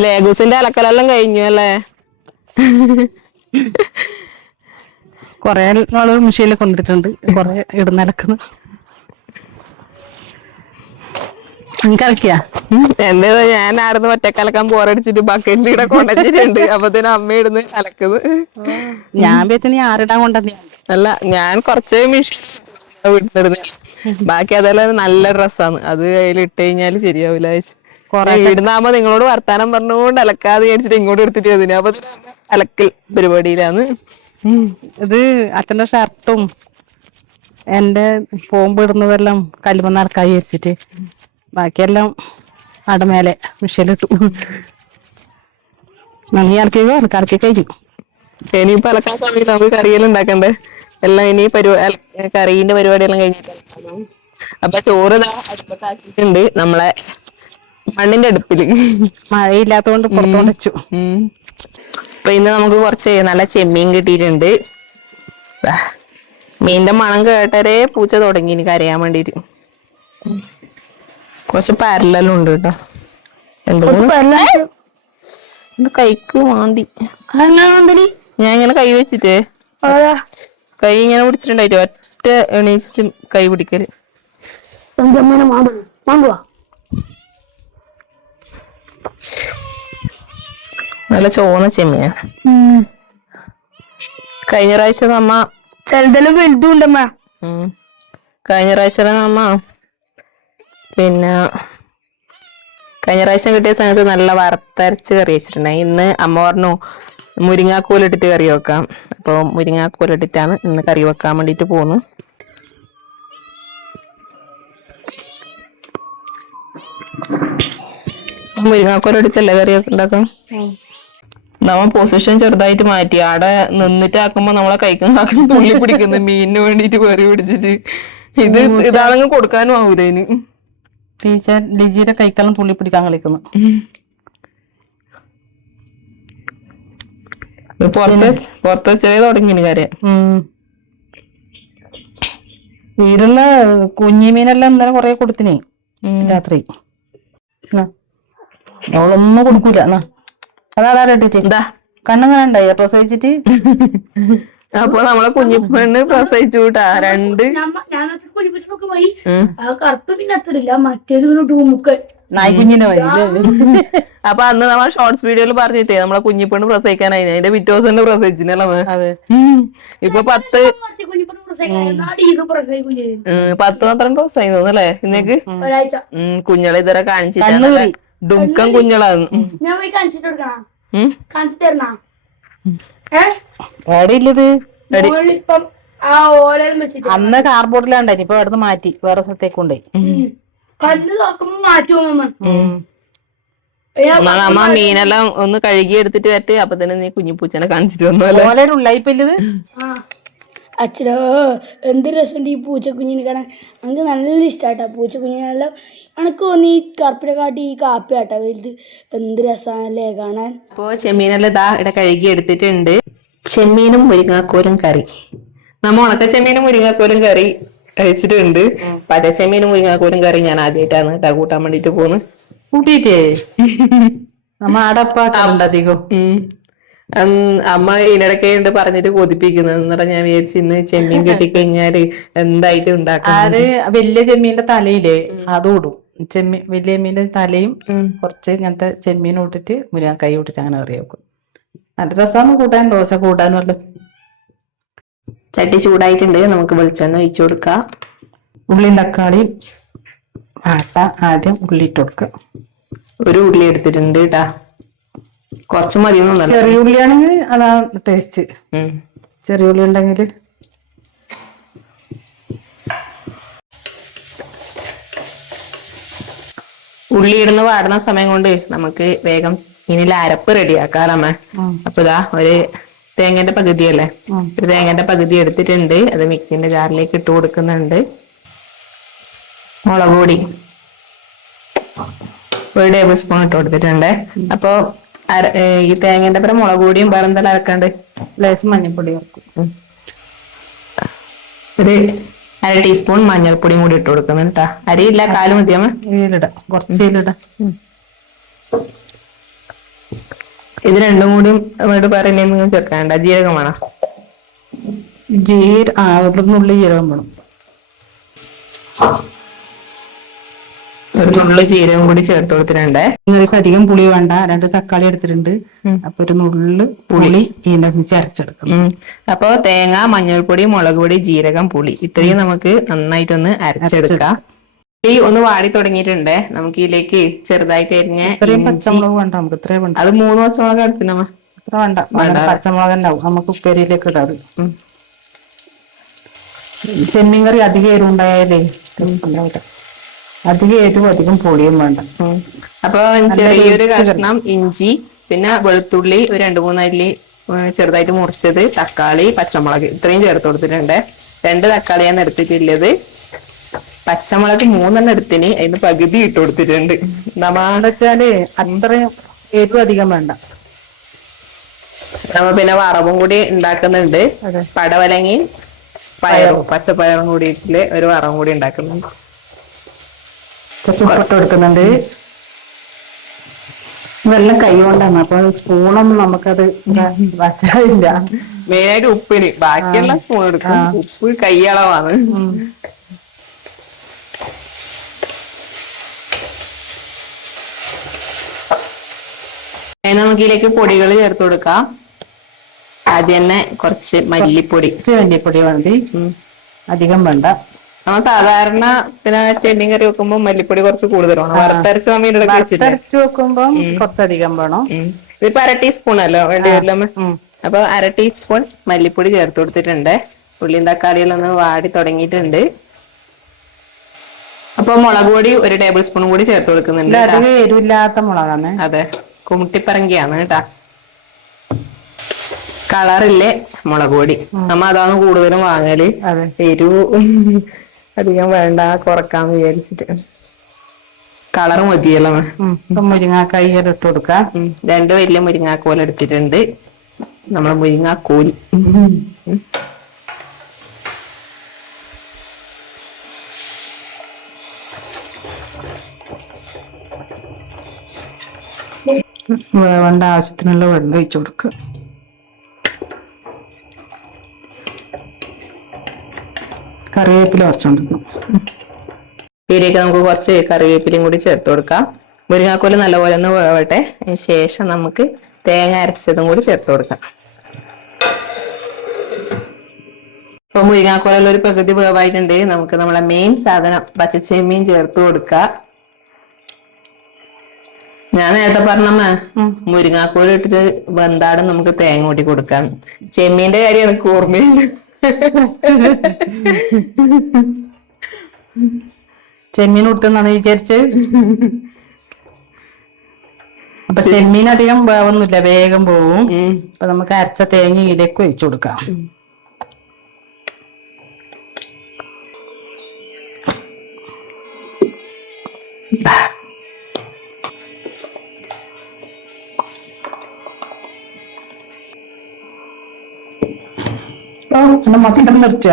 ലേഗൂസിന്റെ അലക്കലെല്ലാം കഴിഞ്ഞു അല്ലേ? കൊറേ ആള് മെഷീനിൽ കൊണ്ടിട്ടുണ്ട്, കൊറേ ഇടുന്നലക്കുന്നു. എനിക്കലക്കിയാ എന്റെ ഞാൻ ആടുന്ന് ഒറ്റക്കലക്കാൻ പോറടിച്ചിട്ട് ബക്കറ്റിലൂടെ കൊണ്ടുവച്ചിട്ടുണ്ട്. അപ്പത്തിന് അമ്മ ഇടുന്ന് അലക്കുന്നത്. ഞാൻ വെച്ച ആറിടാൻ കൊണ്ടുവന്നേ. അല്ല, ഞാൻ കുറച്ച് മെഷീൻ വീട്ടിലിടുന്ന, ബാക്കി അതെല്ലാം നല്ല ഡ്രസ്സാണ്. അത് കയ്യിൽ ഇട്ട് കഴിഞ്ഞാല് ശരിയാവില്ല. കൊറേ ഇടുന്നാകുമ്പോ നിങ്ങളോട് വർത്താനം പറഞ്ഞുകൊണ്ട് അലക്കാതെ വിചാരിച്ചിട്ട് ഇങ്ങോട്ട് എടുത്തിട്ട് വന്നിന്. അപ്പൊ അലക്കൽ പരിപാടിയിലാണ്. ഇത് അച്ഛന്റെ ഷർട്ടും എന്റെ പോകുമ്പോ ഇടുന്നതെല്ലാം കല്ലുമന്ന് അലക്കായി വിചാരിച്ചിട്ട് ബാക്കിയെല്ലാം അടമേലെ മിഷീലിട്ടു. നന്ദി അലക്കിക്കോ, അലക്കി കഴിക്കും. ഇനിയിപ്പോ അലക്കാൻ സമയത്ത് നമുക്ക് കറിയെല്ലാം ഉണ്ടാക്കണ്ടേ? എല്ലാം ഇനി കറീന്റെ പരിപാടിയെല്ലാം കഴിഞ്ഞിട്ട്. അപ്പൊ ചോറ് അടുപ്പത്താക്കിയിട്ടുണ്ട് നമ്മളെ മണ്ണിന്റെ അടുപ്പില്. മഴയില്ലാത്തോണ്ട് പുറത്തോണ്ട് വെച്ചു. അപ്പൊ ഇന്ന് നമുക്ക് കുറച്ച് നല്ല ചെമ്മീൻ കിട്ടിയിട്ടുണ്ട്. മീന്റെ മണം കേട്ടരേ പൂച്ച തുടങ്ങി ഇനി കരയാൻ വേണ്ടിട്ട്. കുറച്ച് പരലെല്ലാം ഉണ്ട് കേട്ടോ. കൈക്ക് മാന്തി. ഞാൻ ഇങ്ങനെ കൈ വെച്ചിട്ടേ കൈ ഇങ്ങനെ പിടിച്ചിട്ടുണ്ടായിട്ട് ഒറ്റ എണീച്ചിട്ട് കൈ പിടിക്കല്. നല്ല ചോന്ന ചെമ്മിയ. കഴിഞ്ഞ പ്രാവശ്യം നമ്മ ചിലതെല്ലാം വലുതുണ്ടമ്മ. കഴിഞ്ഞ പ്രാവശ്യം നമ്മ പിന്നെ കഴിഞ്ഞ പ്രാവശ്യം കിട്ടിയ സമയത്ത് നല്ല വറുത്തരച്ച് കറി വെച്ചിട്ടുണ്ടായി. ഇന്ന് അമ്മ പറഞ്ഞു മുരിങ്ങാക്കോലിട്ടിട്ട് കറി വെക്കാം. അപ്പോൾ മുരിങ്ങാക്കോലിട്ടിട്ടാണ് ഇന്ന് കറി വെക്കാൻ വേണ്ടിട്ട് പോന്നു. മുരിങ്ങാക്കോലിട്ടിട്ടല്ലേ കറിയൊക്കെ ഉണ്ടാക്കാം. നമ്മ പൊസിഷൻ ചെറുതായിട്ട് മാറ്റി. ആടെ നിന്നിട്ടാക്കുമ്പോ നമ്മളെ കൈക്കും കാക്കും പുള്ളി പിടിക്കുന്നു മീനിന് വേണ്ടിട്ട് കറി പിടിച്ചിട്ട്. ഇതാണെങ്കിൽ കൊടുക്കാനും ആവൂല ഇനി. ടീച്ചർ ലിജിയുടെ കൈക്കെല്ലാം പുള്ളി പിടിക്കാൻ കളിക്കുന്നു. പുറത്ത് വെച്ചേ തുടങ്ങി കരയാൻ. വീടുള്ള കുഞ്ഞിമീനെല്ലാം ഇന്നലെ കൊറേ കൊടുത്തിനേ രാത്രി. അവളൊന്നും കൊടുക്കൂല. അതാ ഇട്ടിട്ട് എന്താ കണ്ണങ്ങനെ ഉണ്ടായി പ്രസവിച്ചിട്ട്. അപ്പൊ നമ്മളെ കുഞ്ഞിപ്പെണ്ണ് പ്രസവിച്ചു കൂട്ടാ. കറുപ്പ് പിന്നെ അത്രയില്ല, മറ്റേത് നായ്ക്കുഞ്ഞിനെ അപ്പൊ അന്ന് നമ്മൾ ഷോർട്സ് വീഡിയോയിൽ പറഞ്ഞിട്ടേ നമ്മളെ കുഞ്ഞിപ്പെണ്ണ് പ്രസവിക്കാനായി. അതിന്റെ പിറ്റോസന്നെ പ്രസവിച്ചിനല്ലേ. ഇപ്പൊ 10-12 ദിവസമായി തോന്നല്ലേ ഇന്നേക്ക്. കുഞ്ഞളെ ഇതുവരെ കാണിച്ചിട്ട് ഡുക്കം കുഞ്ഞളാന്ന്. ഞാൻ പോയി കാണിച്ചിട്ട് അന്ന് കാർബോർഡിലാണ്ടായി. ഇപ്പൊ അവിടുന്ന് മാറ്റി വേറെ സ്ഥലത്തേക്ക് കൊണ്ടുപോയി. കണ്ണ് തുറക്കുമ്പോ മാറ്റുമോ അമ്മ മീനെല്ലാം ഒന്ന് കഴുകി എടുത്തിട്ട് വരട്ടെ. അപ്പൊ തന്നെ നീ കുഞ്ഞിപ്പൂച്ചനെ കാണിച്ചിട്ട് വന്നു. ഉള്ളായിപ്പല്ലത് അച്ഛനോ എന്ത് രസമുണ്ട് ഈ പൂച്ചക്കുഞ്ഞിനെ കാണാൻ. എനിക്ക് നല്ല ഇഷ്ടാട്ടാ പൂച്ചക്കുഞ്ഞിനെല്ലാം. എനക്ക് തോന്നി ഈ കറുപ്പിനെ കാട്ടി ഈ കാപ്പി ആട്ടാ വലുത്. എന്ത് രസാണല്ലേ കാണാൻ. അപ്പൊ ചെമ്മീനെല്ലാം ഇതാ ഇവിടെ കഴുകി എടുത്തിട്ടുണ്ട്. ചെമ്മീനും മുരിങ്ങാക്കോലും കറി. നമ്മ ഉണക്ക ചെമ്മീനും മുരിങ്ങാക്കോലും കറി കഴിച്ചിട്ടുണ്ട്. പച്ച ചെമ്മീനും മുരിങ്ങാക്കോലും കറി ഞാൻ ആദ്യമായിട്ടാണ് ഇതാ കൂട്ടാൻ വേണ്ടിട്ട് പോന്ന്. കൂട്ടിട്ടേ നമ്മ അടപ്പാട്ടുണ്ട് അധികം. അമ്മ ഇതിനിടയ്ക്കുണ്ട് പറഞ്ഞിട്ട് കൊതിപ്പിക്കുന്നത്. എന്നിട്ട് ഞാൻ വിചാരിച്ചു ഇന്ന് ചെമ്മീൻ കിട്ടിക്കഴിഞ്ഞാല് എന്തായിട്ട് ഉണ്ടാക്കാം. അത് വലിയ ചെമ്മീന്റെ തലയില്ലേ അതോടും. വലിയ ചെമ്മീന്റെ തലയും കുറച്ച് ഇങ്ങനത്തെ ചെമ്മീൻ ഇട്ടിട്ട് മുരിങ്ങാക്കായി ഇട്ടിട്ട് അങ്ങനെ കറി വെക്കും. നല്ല രസമാണ് കൂട്ടാൻ. ദോശ കൂട്ടാനും അല്ല. ചട്ടി ചൂടായിട്ടുണ്ട്. നമുക്ക് വെളിച്ചെണ്ണ ഒഴിച്ചു കൊടുക്കാം. ഉള്ളിയും തക്കാളിയും ആട്ട ആദ്യം ഉള്ളി ഇട്ട് കൊടുക്കുക. ഒരു ഉള്ളി എടുത്തിട്ടുണ്ട് കേട്ടാ. കുറച്ച് മതിയൊന്നും. ചെറിയ ഉള്ളിയാണെങ്കിൽ അതാണ് ടേസ്റ്റ്. ചെറിയ ഉള്ളി ഉണ്ടെങ്കിൽ ഉള്ളി ഇടുന്ന വാടുന്ന സമയം കൊണ്ട് നമുക്ക് വേഗം ഇനിയിൽ അരപ്പ് റെഡിയാക്കാമേ. അപ്പൊ ഇതാ ഒരു തേങ്ങന്റെ പകുതിയല്ലേ, ഒരു തേങ്ങന്റെ പകുതി എടുത്തിട്ടുണ്ട്. അത് മിക്സിന്റെ ജാറിലേക്ക് ഇട്ട് കൊടുക്കുന്നുണ്ട്. മുളക് പൊടി 1 ടേബിൾ സ്പൂൺ ഇട്ട് കൊടുത്തിട്ടുണ്ട്. അപ്പൊ ഈ തേങ്ങന്റെ അപ്പുറം മുളക് പൊടിയും വേറെ എന്തെല്ലാം അരക്കാണ്ട് ലേശം മഞ്ഞൾപ്പൊടി ചേർക്കും. ഒരു 1/2 ടീസ്പൂൺ മഞ്ഞൾപ്പൊടിയും കൂടി ഇട്ട് കൊടുക്കുന്നുണ്ട് കേട്ടാ. അരിയില്ല, കാല് മതിയാമ. കുറച്ച് ഇതിലിടാം. ഇത് രണ്ടും കൂടി ഇവിടെ പറയുന്ന ചേർക്കാണ്ട ജീരകം വേണം. ഉള്ളിൽ ജീരകം വേണം. ഒരു നുള്ളു ജീരകം കൂടി ചേർത്ത് കൊടുത്തിട്ടുണ്ടേ. നിങ്ങൾക്ക് അധികം പുളി വേണ്ട. 2 തക്കാളി എടുത്തിട്ടുണ്ട്. അപ്പൊ ഒരു നുള്ളു പുളി ഇതിനകത്ത് അരച്ചെടുക്കും. അപ്പൊ തേങ്ങ, മഞ്ഞൾപ്പൊടി, മുളക് പൊടി, ജീരകം, പുളി ഇത്രയും നമുക്ക് നന്നായിട്ടൊന്ന് അരച്ചെടുക്കാം. ഈ ഒന്ന് വാടി തുടങ്ങിയിട്ടുണ്ട്. നമുക്ക് ഇതിലേക്ക് ചെറുതായിട്ട് അരിഞ്ഞ പച്ചമുളക് വേണ്ട. നമുക്ക് ഇത്രയും വേണ്ട. അത് 3 പച്ചമുളക് എടുത്തിനമ്മ. ഇത്ര വേണ്ട. പച്ചമുളക് ഉണ്ടാവും നമുക്ക് ഉപ്പേരിയിലേക്ക് ഇടാറ്. ചെമ്മീൻ കറി അധികം എരിവുണ്ടായാലേ അധികം എരിവും അധികം പൊടിയും വേണ്ട. അപ്പൊ ചെറിയൊരു കഷ്ണം ഇഞ്ചി, പിന്നെ വെളുത്തുള്ളി ഒരു 2-3 അല്ലി ചെറുതായിട്ട് മുറിച്ചത്, തക്കാളി, പച്ചമുളക് ഇത്രയും ചേർത്ത് കൊടുത്തിട്ടുണ്ട്. 2 തക്കാളിയാണ് എടുത്തിട്ടുള്ളത്. പച്ചമുളക് 3 എടുത്തിന്. അതിന് പകുതി ഇട്ട് കൊടുത്തിട്ടുണ്ട്. വെച്ചാല് അത്രയും എരിവ് അധികം വേണ്ട. നമ്മ പിന്നെ വറവും കൂടി ഉണ്ടാക്കുന്നുണ്ട്. പടവലങ്ങി പയറും പച്ചപ്പയറും കൂടിയിട്ടില് ഒരു വറവും കൂടി ഉണ്ടാക്കുന്നുണ്ട്. ഉപ്പിട്ട് കൊടുക്കുന്നുണ്ട്. വെള്ളം കൈ കൊണ്ടാണ്. അപ്പൊ സ്പൂണൊന്നും നമുക്കത് വശമില്ല. മെയിനായിട്ട് ഉപ്പിന്. ബാക്കിയെല്ലാം സ്പൂൺ എടുക്കും. ഉപ്പ് കൈയളവാണ്. നമുക്ക് ഇതിലേക്ക് പൊടികൾ ചേർത്ത് കൊടുക്കാം. ആദ്യം തന്നെ കുറച്ച് മല്ലിപ്പൊടി. മല്ലിപ്പൊടി മതി, അധികം വേണ്ട. നമ്മ സാധാരണ പിന്നെ ചെമ്മീൻ കറി വെക്കുമ്പോ മല്ലിപ്പൊടി കുറച്ച് കൂടുതൽ വേണം. വറുത്തരച്ച് വറുത്തരച്ച് വെക്കുമ്പോ കുറച്ചധികം വേണം. ഇതിപ്പോ 1/2 ടീസ്പൂൺ അല്ലോ വേണ്ടി വരില്ല. അപ്പൊ 1/2 ടീസ്പൂൺ മല്ലിപ്പൊടി ചേർത്ത് കൊടുത്തിട്ടുണ്ട്. ഉള്ളിയും തക്കാളിയെല്ലാം ഒന്ന് വാടി തുടങ്ങിയിട്ടുണ്ട്. അപ്പൊ മുളക് പൊടി 1 ടേബിൾ സ്പൂൺ കൂടി ചേർത്ത് കൊടുക്കുന്നുണ്ട്. എരിവില്ലാത്ത മുളകാണ്. അതെ, കുമിട്ടിപ്പറങ്കിയാണ് കേട്ടാ. കളറില്ലേ മുളക് പൊടി. നമ്മ അതാണ് കൂടുതലും വാങ്ങല്. എരിവ് അധികം വേണ്ട, കുറക്കാന്ന് വിചാരിച്ചിട്ട്. കളർ മതിയല്ലോ. മുരിങ്ങാക്കായി ഇട്ട് കൊടുക്കാം. 2 വലിയ മുരിങ്ങാക്കോൽ എടുത്തിട്ടുണ്ട്. നമ്മളെ മുരിങ്ങാക്കോൽ. വേണ്ട ആവശ്യത്തിനുള്ള വെള്ളം ഒഴിച്ചു കൊടുക്കുക. കറിവേപ്പില കുറച്ചുകൊണ്ടിരിക്കണം. ഇതിലേക്ക് നമുക്ക് കുറച്ച് കറിവേപ്പിലയും കൂടി ചേർത്ത് കൊടുക്കാം. മുരിങ്ങാക്കോല് നല്ലപോലെ ഒന്ന് വേവട്ടെ. അതിന് ശേഷം നമുക്ക് തേങ്ങ അരച്ചതും കൂടി ചേർത്ത് കൊടുക്കാം. ഇപ്പൊ മുരിങ്ങാക്കോലുള്ള ഒരു പകുതി വേവായിട്ടുണ്ട്. നമുക്ക് നമ്മളെ മെയിൻ സാധനം പച്ചച്ചെമ്മീൻ ചേർത്ത് കൊടുക്കാം. ഞാൻ നേരത്തെ പറഞ്ഞമ്മ മുരിങ്ങാക്കോല് ഇട്ടിട്ട് വെന്താടും നമുക്ക് തേങ്ങ കൂട്ടി കൊടുക്കാം. ചെമ്മീന്റെ കാര്യം എനിക്ക് ഓർമ്മയില്ല. ചെമ്മീൻ ഇട്ടെന്നാണ് വിചാരിച്ച്. അപ്പൊ ചെമ്മീൻ അധികം വേവൊന്നുമില്ല, വേഗം പോവും. അപ്പൊ നമുക്ക് അരച്ച തേങ്ങ ഇതിലേക്ക് ഒഴിച്ചു കൊടുക്കാം. മൊത്തം നിർച്ച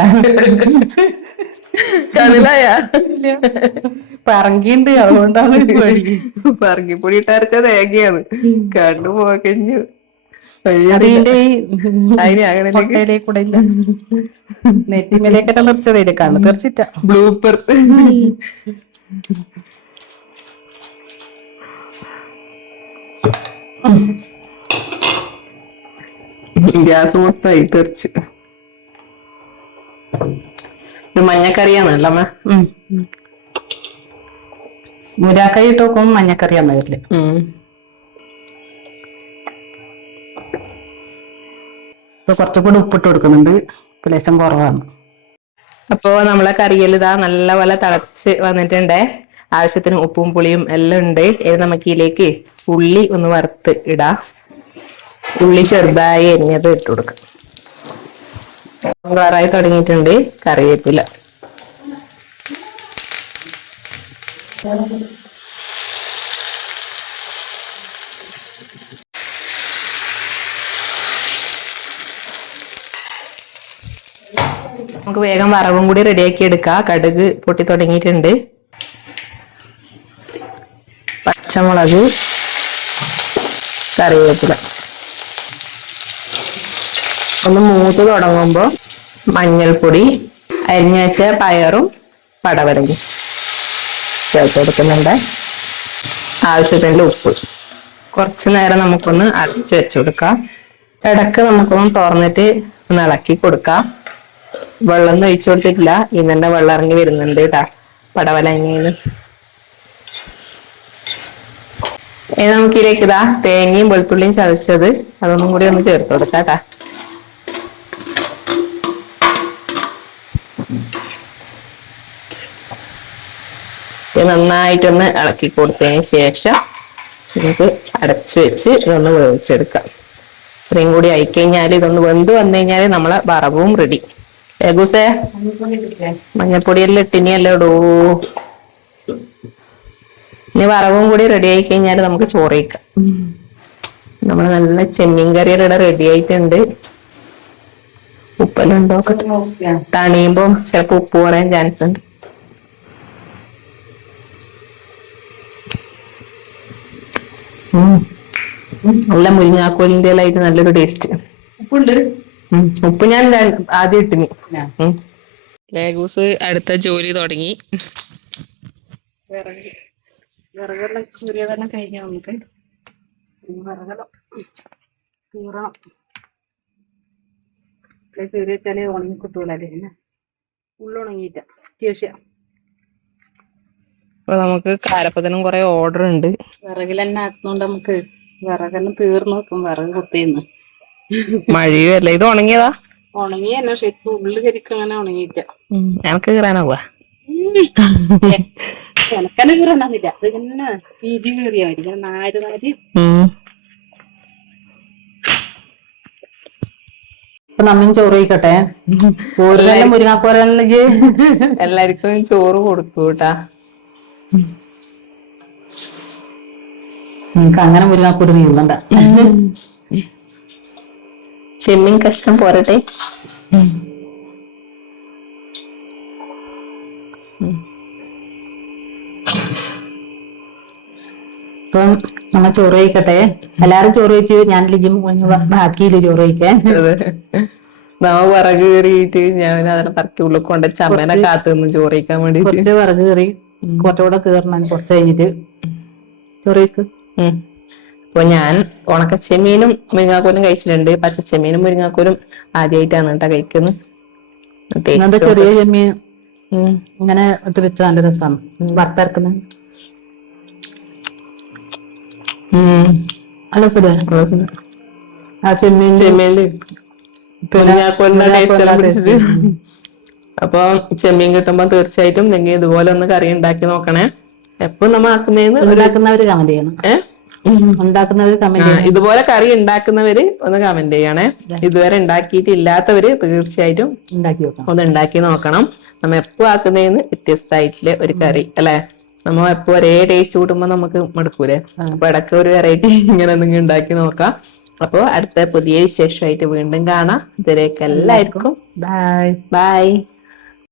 പറങ്കിണ്ട്, അതുകൊണ്ടാണ് പറങ്കിപ്പൊടി ഇട്ടരച്ച തേങ്ങയാണ്. കണ്ടു പോകഞ്ഞു. അതിന്റെ കൊട്ടയിലേക്ക് കൂടെ ഇല്ല, നെറ്റിമേലേക്കറ്റ നിർച്ചതയില്ലേ, കണ്ണു തെറിച്ചിട്ട ബ്ലൂപ്പർ. ഗ്യാസ് മൊത്തമായി തെറിച്ച്. മഞ്ഞക്കറിയാണല്ല അമ്മ. മുരാക്കായി ഇട്ട് നോക്കുമ്പോ മഞ്ഞക്കറിയാന്ന് വരില്ല. ഇപ്പൊ കുറച്ചുകൂടി ഉപ്പിട്ട് കൊടുക്കുന്നുണ്ട്, ലേശം കുറവാണ്. അപ്പോ നമ്മളെ കറിയിൽ ഇതാ നല്ലപോലെ തിളച്ച് വന്നിട്ടുണ്ടേ. ആവശ്യത്തിന് ഉപ്പും പുളിയും എല്ലാം ഉണ്ട്. ഇത് നമുക്ക് ഇതിലേക്ക് ഉള്ളി ഒന്ന് വറുത്ത് ഇടാം. ഉള്ളി ചെറുതായി എരിഞ്ഞത് ഇട്ട് കൊടുക്കാം. കളറായി തുടങ്ങിയിട്ടുണ്ട്. കറിവേപ്പില, നമുക്ക് വേഗം വറവും കൂടി റെഡിയാക്കി എടുക്കാം. കടുക് പൊട്ടി തുടങ്ങിയിട്ടുണ്ട്. പച്ചമുളക്, കറിവേപ്പില. ഒന്ന് മൂത്ത് തുടങ്ങുമ്പോൾ മഞ്ഞൾപ്പൊടി, അരിഞ്ഞു വെച്ച പയറും പടവലയും ചേർത്ത് കൊടുക്കുന്നുണ്ട്. ആവശ്യത്തിന് ഉപ്പ്. കുറച്ച് നേരം നമുക്കൊന്ന് അടച്ചു വെച്ച് കൊടുക്കാം. ഇടക്ക് നമുക്കൊന്ന് തുറന്നിട്ട് ഒന്ന് ഇളക്കി കൊടുക്കാം. വെള്ളം ഒന്നും ഒഴിച്ചു കൊടുത്തിട്ടില്ല, ഇന്നെ വെള്ളം ഇറങ്ങി വരുന്നുണ്ട് കേട്ടാ പടവലങ്ങയില്. ഇനി നമുക്കിതിലേക്ക് തേങ്ങയും വെളുത്തുള്ളിയും ചതച്ചത് അതൊന്നും കൂടി ഒന്ന് ചേർത്ത് കൊടുക്കാം കേട്ടാ. നന്നായിട്ടൊന്ന് ഇളക്കി കൊടുത്തതിന് ശേഷം നമുക്ക് അടച്ചു വെച്ച് ഇതൊന്ന് വേവിച്ചെടുക്കാം. ഇത്രയും കൂടി ആയിക്കഴിഞ്ഞാൽ ഇതൊന്ന് വെന്ത് വന്നു കഴിഞ്ഞാൽ നമ്മളെ വറവും റെഡി. ഏകൂസേ മഞ്ഞപ്പൊടിയെല്ലാം ഇട്ടിനിയല്ലോ ഇടൂ. ഇനി വറവും കൂടി റെഡി ആയി കഴിഞ്ഞാൽ നമുക്ക് ചോറ് കഴിക്കാം. നമ്മൾ നല്ല ചെമ്മീൻ കറിയുടെ ഇവിടെ റെഡി ആയിട്ടുണ്ട്. ഉപ്പെല്ലാം ഉണ്ടോ? തണിയുമ്പോ ചിലപ്പോ ഉപ്പ് പറയാൻ ചാൻസ് ഉണ്ട്. നല്ല മുരിങ്ങാക്കോലിന്റെ ആയിട്ട് നല്ലൊരു ടേസ്റ്റ്. ഉപ്പുണ്ട്. ഉപ്പ് ഞാൻ ആദ്യം ഇട്ടിനി. ലേഗൂസ് അടുത്ത ജോലി തുടങ്ങി. വിറകെല്ലാം കീറിയതെല്ലാം കഴിഞ്ഞാൽ നമുക്ക് വിറകെല്ലാം കീറണം. കീറി വെച്ചാല് ഉണങ്ങി കിട്ടൂലേ, പിന്നെ ഉള്ളുണങ്ങിയിട്ട അത്യാവശ്യം. അപ്പൊ നമുക്ക് കാരപ്പത്തിനും കുറെ ഓർഡർ ഉണ്ട്. വിറകിലെന്നെ ആക്കുന്നോണ്ട് നമുക്ക് വിറകെല്ലാം തീർന്നു നോക്കും. വിറക് കുത്തിന്ന് മഴയും അല്ല. ഇത് ഉണങ്ങിയതാ? ഉണങ്ങി തന്നെ, പക്ഷെ ഇപ്പൊ ഉള്ളു ശരിക്കും അങ്ങനെ ഉണങ്ങിയിട്ട. എനക്ക് കീറാനാവുക? എനക്കന്നെ കീറാനില്ല, അത് ഇങ്ങനെ വീതി കീറിയാ മതി, ഇങ്ങനെ നാര് നാര്. ഇപ്പൊ നമ്മയും ചോറ് കഴിക്കട്ടെ. മുരിങ്ങാക്കോരല്ലെങ്കിൽ എല്ലാവർക്കും ചോറ് കൊടുക്കൂ കേട്ടാ. നിനക്ക് അങ്ങനെ മുരിങ്ങാക്കൂര് നീന്തണ്ട. ചെമ്മീൻ കഷ്ണം പോരട്ടെ. ഇപ്പൊ നമ്മ ചോറ് കഴിക്കട്ടെ. എല്ലാരും ചോറ് കഴിച്ച് ഞാൻ ലിജും ബാക്കിയില്ല ചോറ് കഴിക്കാൻ. നമ്മ വിറക് കയറിയിട്ട് ഞാൻ അതിനെ പറക്കി ഉള്ളിൽ കൊണ്ട് ചമ്മനെ കാത്തു നിന്ന് ചോറ് കഴിക്കാൻ വേണ്ടി. കുറച്ച് വിറക് കയറി, കുറച്ചുകൂടെ കീറണം. കുറച്ച് കഴിഞ്ഞിട്ട് ചോറ് കഴിക്കും. അപ്പൊ ഞാൻ ഉണക്കച്ചെമ്മീനും മുരിങ്ങാക്കോലും കഴിച്ചിട്ടുണ്ട്. പച്ചച്ചെമ്മീനും മുരിങ്ങാക്കോലും ആദ്യമായിട്ടാണ് കേട്ടാ കഴിക്കുന്നത്. ഇങ്ങനത്തെ ചെറിയ ചെമ്മീൻ ഇങ്ങനെ ഇട്ട് വെച്ച നല്ല രസമാണ് വറുത്തരക്കുന്നത്. അല്ല സുധേ, ആ ചെമ്മീനില് മുരിങ്ങാക്കോലിന്റെ ടേസ്റ്റ് എല്ലാം പിടിച്ചിട്ട്. അപ്പൊ ചെമ്മീൻ കിട്ടുമ്പോ തീർച്ചയായിട്ടും നിങ്ങൾ ഇതുപോലെ ഒന്ന് കറി ഉണ്ടാക്കി നോക്കണേ. എപ്പൊ നമ്മ ആക്കുന്നതിന് ഉണ്ടാക്കുന്നവര് കമന്റ് ചെയ്യണം. ഉണ്ടാക്കുന്നവര് കമന്റ് ചെയ്യണം. ഇതുപോലെ കറി ഉണ്ടാക്കുന്നവര് ഒന്ന് കമന്റ് ചെയ്യണേ. ഇതുവരെ ഉണ്ടാക്കിയിട്ടില്ലാത്തവര് തീർച്ചയായിട്ടും ഒന്ന് ഉണ്ടാക്കി നോക്കണം. നമ്മ എപ്പോ ആക്കുന്നതിന് വ്യത്യസ്തമായിട്ടുള്ള ഒരു കറി അല്ലെ. നമ്മ എപ്പോ ഒരേ ടേസ്റ്റ് കൂട്ടുമ്പോ നമുക്ക് മടുക്കൂലേ. അപ്പൊ ഇടയ്ക്ക് ഒരു വെറൈറ്റി ഇങ്ങനെ എന്തെങ്കിലും ഉണ്ടാക്കി നോക്കാം. അപ്പൊ അടുത്ത പുതിയ വിശേഷമായിട്ട് വീണ്ടും കാണാം. ഇതുവരേക്ക് എല്ലാവർക്കും ബൈ ബൈ.